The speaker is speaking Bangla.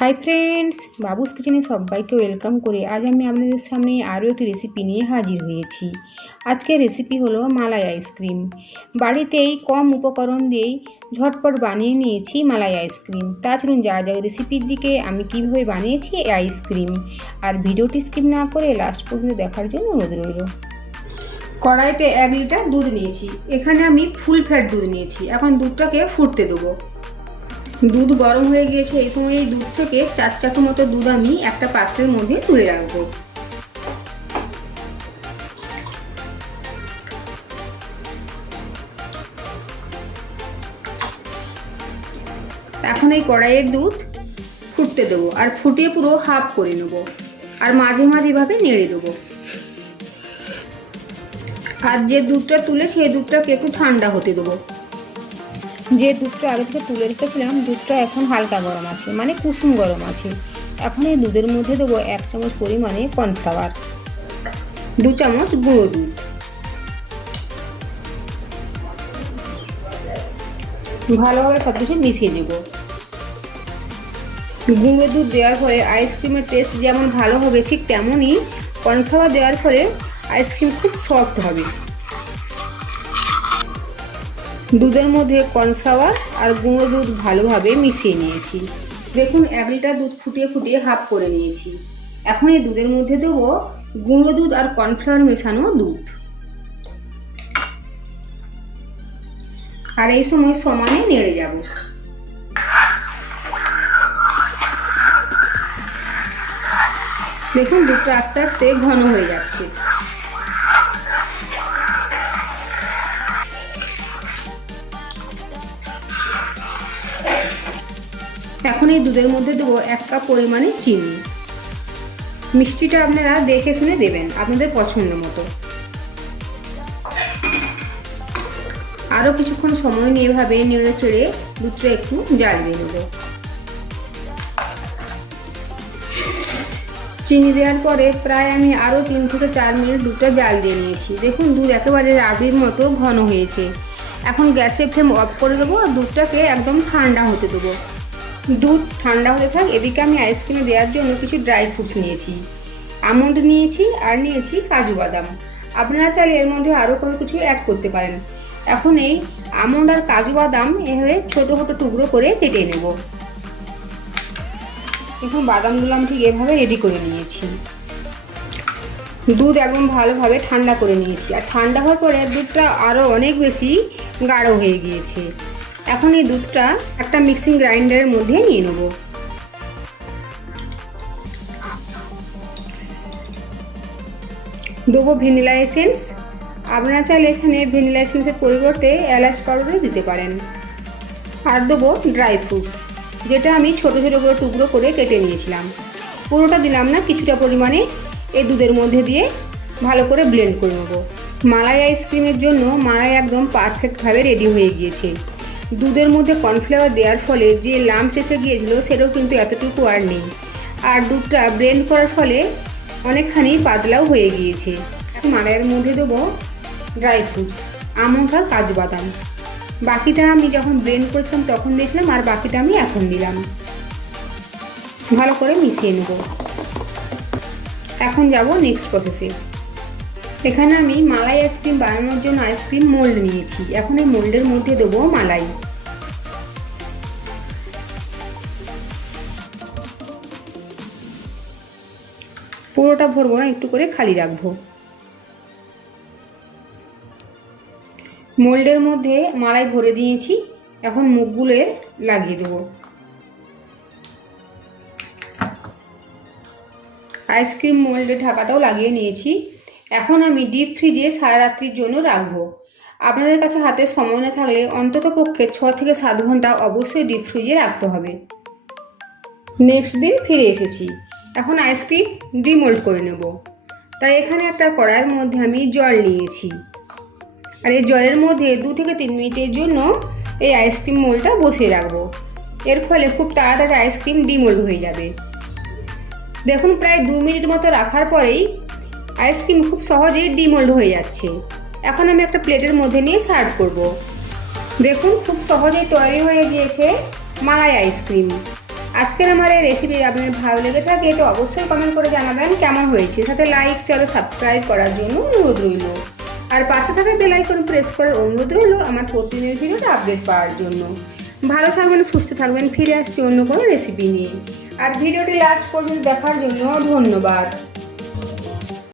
হাই ফ্রেন্ডস বাবুস কিচেনে সবাইকে ওয়েলকাম করে আজ আমি আপনাদের সামনে আরও একটি রেসিপি নিয়ে হাজির হয়েছি। আজকের রেসিপি হলো মালাই আইসক্রিম বাড়িতেই কম উপকরণ দিয়েই ঝটপট বানিয়ে নিয়েছি মালাই আইসক্রিম তা চলুন যা যা রেসিপির দিকে, আমি কীভাবে বানিয়েছি এই আইসক্রিম আর ভিডিওটি স্কিপ না করে লাস্ট পর্যন্ত দেখার জন্য অনুরোধ রইল। কড়াইতে এক লিটার দুধ নিয়েছি। এখানে আমি ফুল ফ্যাট দুধ নিয়েছি। এখন দুধটাকে ফুটতে দেবো। দুধ গরম হয়ে গিয়েছে, এই সময় এই দুধ থেকে চার চাটু মতো দুধ আমি একটা পাত্রের মধ্যে তুলে রাখব। এখন এই কড়াইয়ের দুধ ফুটতে দেবো আর ফুটিয়ে পুরো হাফ করে নেব আর মাঝে মাঝে এভাবে নেড়ে দেবো। আর যে দুধটা তুলেছি সেই দুধটাকে একটু ঠান্ডা হতে দেবো। যে দুধটা আগে থেকে তুলে রেখেছিলাম, দুধটা এখন হালকা গরম আছে মানে কুসুম গরম আছে। এখন এই দুধের মধ্যে দেবো এক চামচ পরিমাণে কর্নফ্লাওয়ার, দু চামচ গুঁড়ো দুধ। ভালোভাবে সব কিছু মিশিয়ে দেব গুঁড়ো দুধ দেওয়ার ফলে আইসক্রিমের টেস্ট যেমন ভালো হবে ঠিক তেমনই কর্নফ্লাওয়ার দেওয়ার ফলে আইসক্রিম খুব সফট হবে। দুধের মধ্যে কর্নফ্লাওয়ার আর গুঁড়ো দুধ ভালোভাবে মিশিয়ে নিয়েছি। দেখুন, এক লিটার দুধ ফুটিয়ে ফুটিয়ে হাফ করে নিয়েছি। এখন এই দুধের মধ্যে দেবো গুঁড়ো দুধ আর কর্নফ্লাওয়ার মেশানো দুধ। আর এই সময় সমানে নেড়ে যাব। দেখুন, দুধটা আস্তে আস্তে ঘন হয়ে যাচ্ছে। এখন এই দুধের মধ্যে দেবো এক কাপ পরিমাণে চিনি। মিষ্টিটা আপনারা দেখে শুনে দেবেন আপনাদের পছন্দ মতো। আরও কিছুক্ষণ সময় নিয়ে এভাবে নেড়ে চেড়ে দুধটা একটু জাল দিয়ে নেব। চিনি দেওয়ার পরে প্রায় আমি আরও তিন থেকে চার মিনিট দুধটা জাল দিয়ে নিয়েছি। দেখুন, দুধ একেবারে রাবির মতো ঘন হয়েছে। এখন গ্যাসের ফ্লেম অফ করে দেবো আর দুধটাকে একদম ঠান্ডা হতে দেবো। দুধ ঠান্ডা হতে থাক, এদিকে আমি আইসক্রিমে দেওয়ার জন্য কিছু ড্রাই ফ্রুটস নিয়েছি। আমন্ড নিয়েছি আর নিয়েছি কাজু বাদাম। আপনারা চাইলে এর মধ্যে আরও কোনো কিছু অ্যাড করতে পারেন। এখন এই আমন্ড আর কাজু বাদাম এভাবে ছোটো ছোটো টুকরো করে কেটে নেব। এখন বাদামগুলো আমি ঠিক এভাবে রেডি করে নিয়েছি। দুধ একদম ভালোভাবে ঠান্ডা করে নিয়েছি। আর ঠান্ডা হওয়ার পরে দুধটা আরও অনেক বেশি গাঢ় হয়ে গিয়েছে। এখন এই দুধটা একটা মিক্সিং গ্রাইন্ডারের মধ্যে নিয়ে নেব। দেবো ভ্যানিলা এসেন্স আপনারা চাইলে এখানে ভ্যানিলা এসেন্সের পরিবর্তে এলাচ পাউডারও দিতে পারেন। আর দেবো ড্রাই ফ্রুটস যেটা আমি ছোটো ছোটো করে টুকরো করে কেটে নিয়েছিলাম। পুরোটা দিলাম না, কিছুটা পরিমাণে এই দুধের মধ্যে দিয়ে ভালো করে ব্লেন্ড করে নেব। মালাই আইসক্রিমের জন্য মালাই একদম পারফেক্টভাবে রেডি হয়ে গিয়েছে। দুধের মধ্যে কর্নফ্লাওয়ার দেওয়ার ফলে যে লামস এসে গিয়েছিল সেটাও কিন্তু এতটুকু আর নেই। আর দুধটা ব্লেন্ড করার ফলে অনেকখানি পাতলাও হয়ে গিয়েছে। মালাইয়ের মধ্যে দেবো ড্রাই ফ্রুটস আমন্ড আর কাজু বাদাম। বাকিটা আমি যখন ব্লেন্ড করেছিলাম তখন দিয়েছিলাম আর বাকিটা আমি এখন দিলাম। ভালো করে মিশিয়ে নেব। এখন যাব নেক্সট প্রসেসে এখানে আমি মালাই আইসক্রিম বানানোর জন্য আইসক্রিম মোল্ড নিয়েছি। এখন এই মোল্ডের মধ্যে দেবো মালাই। পুরোটা ভরবো না, একটু করে খালি রাখব। মোল্ডের মধ্যে মালাই ভরে দিয়েছি, এখন মুখগুলো লাগিয়ে দেবো। আইসক্রিম মোল্ডে ঢাকাটাও লাগিয়ে নিয়েছি। এখন আমি ডিপ ফ্রিজে সারা রাত্রির জন্য রাখব। আপনাদের কাছে হাতে সময় না থাকলে অন্তত পক্ষে ছ থেকে সাত ঘণ্টা অবশ্যই ডিপ ফ্রিজে রাখতে হবে। নেক্সট দিন ফিরে এসেছি। এখন আইসক্রিম ডিমোল্ড করে নেব। তাই এখানে একটা কড়াইয়ের মধ্যে আমি জল নিয়েছি। আর এই জলের মধ্যে দু থেকে তিন মিনিটের জন্য এই আইসক্রিম মোলটা বসিয়ে রাখব। এর ফলে খুব তাড়াতাড়ি আইসক্রিম ডিমোল্ড হয়ে যাবে। দেখুন, প্রায় দু মিনিট মতো রাখার পরেই আইসক্রিম খুব সহজেই ডিমোল্ড হয়ে যাচ্ছে। এখন আমি একটা প্লেটের মধ্যে নিয়ে সার্ভ করব। দেখুন, খুব সহজেই তৈরি হয়ে গিয়েছে মালাই আইসক্রিম। আজকের আমার এই রেসিপি আপনার ভালো লেগে থাকে তো অবশ্যই কমেন্ট করে জানাবেন কেমন হয়েছে। সাথে লাইক শেয়ার ও সাবস্ক্রাইব করার জন্য অনুরোধ রইল। আর পাশে থাকা বেল আইকন প্রেস করার অনুরোধ রইল আমার প্রতিদিনের ভিডিওটা আপডেট পাওয়ার জন্য। ভালো থাকবেন, সুস্থ থাকবেন, ফিরে আসছি অন্য কোনো রেসিপি নিয়ে। আর ভিডিওটি লাস্ট পর্যন্ত দেখার জন্য ধন্যবাদ।